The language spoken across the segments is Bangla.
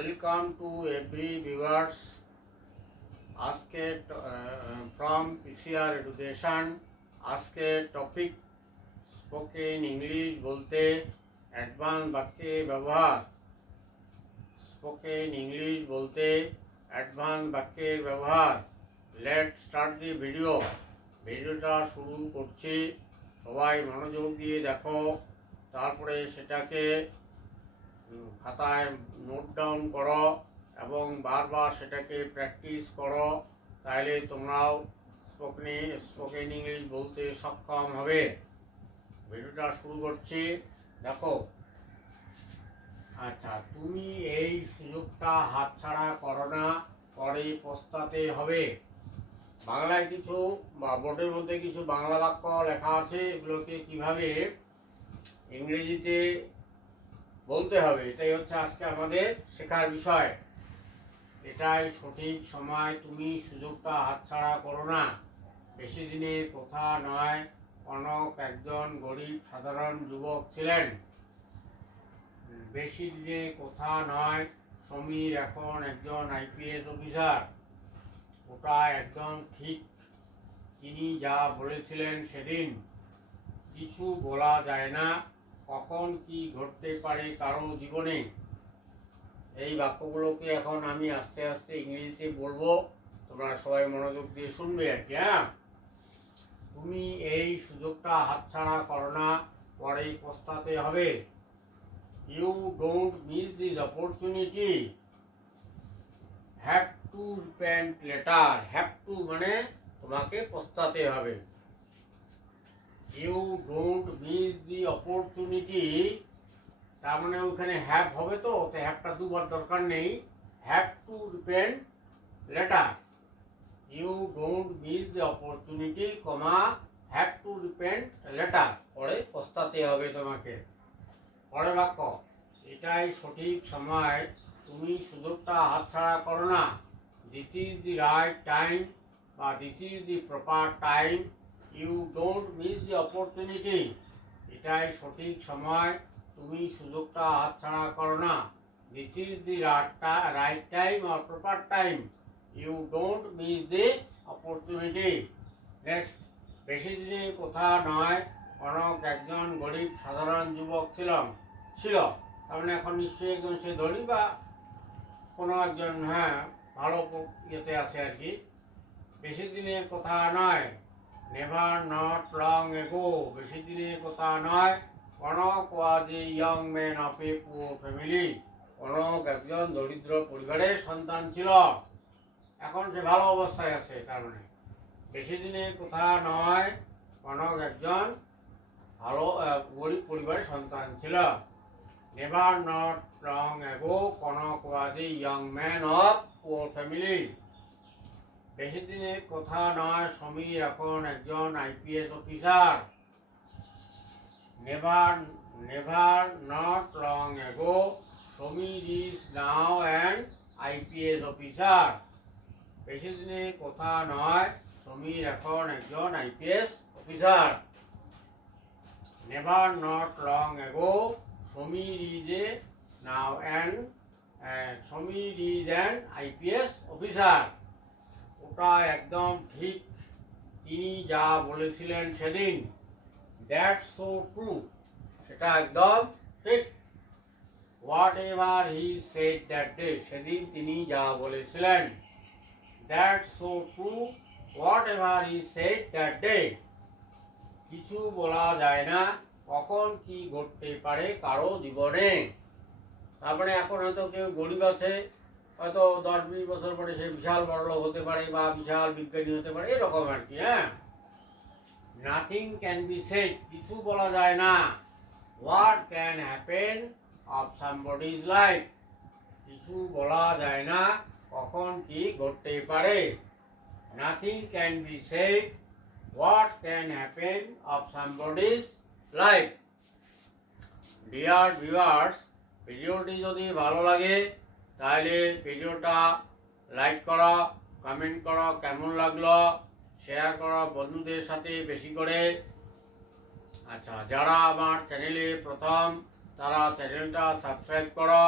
Welcome to every viewers. আজকে from PCR Education আজকে টপিক স্পোকেন ইংলিশ বলতে অ্যাডভান্স বাক্যের ব্যবহার। স্পোকেন ইংলিশ বলতে অ্যাডভান্স বাক্যের ব্যবহার। লেট স্টার্ট দি ভিডিওটা শুরু করছি। সবাই মনোযোগ দিয়ে দেখো, তারপরে সেটাকে খাতায় নোট ডাউন করো এবং বারবার সেটাকে প্র্যাকটিস করো, তাহলে তোমরাও স্পোকেন ইংলিশ বলতে সক্ষম হবে। ভিডিওটা শুরু করছি, দেখো। আচ্ছা, তুমি এই সুযোগটা হাতছাড়া করো না, পরে পস্তাতে হবে। বাংলায় কিছু বা বোর্ডের মধ্যে কিছু বাংলা বাক্য লেখা আছে, এগুলোকে কিভাবে ইংরেজিতে বলতে হবে, এটাই হচ্ছে আজকে আমাদের শেখার বিষয়। এটাই সঠিক সময়, তুমি সুযোগটা হাতছাড়া করো না। বেশি দিনের কথা নয়, কনক একজন গরিব সাধারণ যুবক ছিলেন। বেশি দিনের কথা নয়, সমীর এখন একজন আইপিএস অফিসার। ওটা একদম ঠিক, তিনি যা বলেছিলেন সেদিন। কিছু বলা যায় না, কখন কি ঘটতে পারে কারো জীবনে। এই বাক্যগুলোকে এখন আমি আস্তে আস্তে ইংরেজিতে বলবো, তোমরা সবাই মনোযোগ দিয়ে শুনবে আর কি। তুমি এই সুযোগটা হাতছাড়া করো না, পরে পস্তাতে হবে। You don't miss this opportunity, have to repent later. Have to মানে তোমাকে পস্তাতে হবে। You don't miss the opportunity, তার মানে ওখানে হ্যাভ হবে, তো হ্যাভটা দুবার দরকার নেই। Have to repent later. You don't miss the opportunity, comma have to repent later, পরে পস্তাতে হবে তোমাকে। পরের বাক্য, এটাই সঠিক সময়, তুমি সুযোগটা হাতছাড়া করো না। This is the right time বা this is the proper time, you don't miss the opportunity. এটাই সঠিক সময়, তুমি সুযোগটা হাতছাড়া করো না। This is the right time or proper time, you don't miss the opportunity. Next, বেশি দিনের কথা নয়, কনক একজন গরিব সাধারণ যুবক ছিল। তার মানে এখন নিশ্চয়ই একজন সে ধনী বা কোনো একজন ভালো ইয়েতে আছে আর কি। বেশি দিনের কথা নয়, নেভার নট লং এগো, বেশি দিনের কথা নয়, Kanak was a young man of a poor family. Kanak একজন দরিদ্র পরিবারের সন্তান ছিল, এখন সে ভালো অবস্থায় আছে। তার মানে বেশি দিনের কথা নয়, কনক একজন ভালো গরিব পরিবারের সন্তান ছিল। Never not long ago, Kanak was a young man of poor family. বেশি দিনের কথা নয়, সমীর এখন একজন IPS officer. Never not long ago, Samir is now an IPS officer. বেশি দিনের কথা নয়, সমীর এখন একজন IPS officer. Never not long ago, Samir is an IPS officer. ওটা একদম ঠিক, তিনি যা বলেছিলেন সেদিন। দ্যাটস সো ট্রু, সেটা একদম ঠিক। What ever he said that day, সেদিন তিনি যা বলেছিলেন। That's so true, what ever he said that day. কিছু বলা যায় না, কখন কি ঘটতে পারে কারো জীবনে। তারপরে এখন হয়তো কেউ গরিব আছে, হয়তো 10-20 বছর পরে সে বিশাল বড়লোক হতে পারে বা বিশাল বিজ্ঞানী হতে পারে, এরকম আর কি। নাথিং ক্যান বি সেড, কিছু বলা যায় না। What can happen of somebody's life, কিছু বলা যায় না, কখন কি ঘটতে পারে। Nothing can be shed, what can happen of somebody's life. Dear viewers, ভিডিওটি যদি ভালো লাগে তাহলে ভিডিওটা লাইক করো, কমেন্ট করো কেমন লাগলো, শেয়ার করো বন্ধুদের সাথে বেশি করে। আচ্ছা, যারা আমার চ্যানেলে প্রথম, তারা চ্যানেলটা সাবস্ক্রাইব করো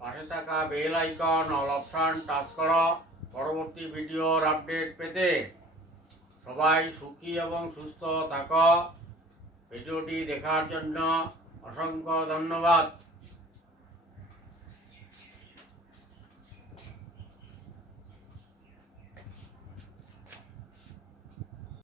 পাশে থাকা bell icon all option touch করো পরবর্তী ভিডিওর আপডেট পেতে। সবাই সুখী এবং সুস্থ থাকো। ভিডিওটি দেখার জন্য অসংখ্য ধন্যবাদ।